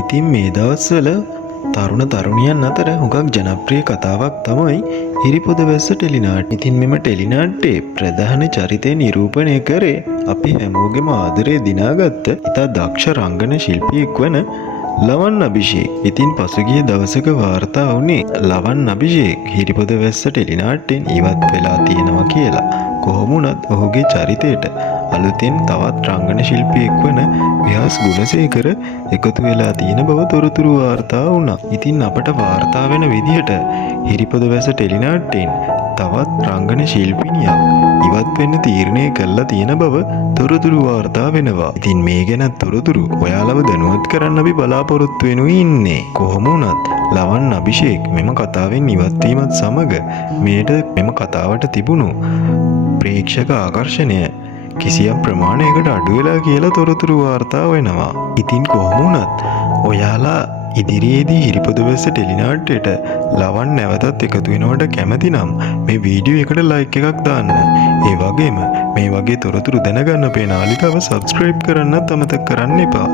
ඉතින් මේ දවස්වල තරුණ තරුණියන් අතර හුඟක් ජනප්‍රිය කතාවක් තමයි හිරිපොද වැස්ස ටෙලිනාට්‍ය. ඉතින් මෙම ටෙලිනාට්‍යයේ ප්‍රධාන චරිතය නිරූපණය කරේ අපි හැමෝගෙම ආදරය දිනාගත්ත ඉතා දක්ෂ රංගන ශිල්පියෙක් වන ලවන් අභිෂේක්. ඉතින් පසුගිය දවසක වාර්තා වුණේ ලවන් අභිෂේක් හිරිපොද වැස්ස ටෙලිනාට්‍යයෙන් ඉවත් වෙලා තියෙනවා කියලා. කොහොම වුණත් ඔහුගේ චරිතයට අලුතෙන් තවත් රංගන ශිල්පියෙක් වන ව්‍යාස් ගුණසේකර එකතු වෙලා තියෙන බව තොරතුරු වාර්තා වුණා. ඉතින් අපට වාර්තා වෙන විදිහට හිරිපොද වැස්ස ටෙලිනාට්‍යයෙන් තවත් රංගන ශිල්පිනියක් ඉවත් වෙන්න තීරණය කළා තියෙන බව තොරතුරු වාර්තා වෙනවා. ඉතින් මේ ගැන තොරතුරු ඔයාලව දැනුවත් කරන්න අපි බලාපොරොත්තු වෙනුයි ඉන්නේ. කොහොම වුණත් ලවන් අභිෂේක් මෙම කතාවෙන් ඉවත් වීමත් සමග මෙම කතාවට තිබුණු ප්‍රේක්ෂක ආකර්ෂණය කිසියම් ප්‍රමාණයකට අඩු වෙලා කියලා තොරතුරු වාර්තා වෙනවා. ඉතින් කොහොම වුණත් ඔයාලා ඉදිරියේදී හිරිපොද වැස්ස ටෙලිනාට්‍යයට ලවන් නැවතත් එකතු වෙනවට කැමති නම් මේ වීඩියෝ එකට ලයික් එකක් දාන්න. ඒ වගේම මේ වගේ තොරතුරු දැනගන්න අපේ නාලිකාව සබ්ස්ක්‍රයිබ් කරන්නත් අමතක කරන්න එපා.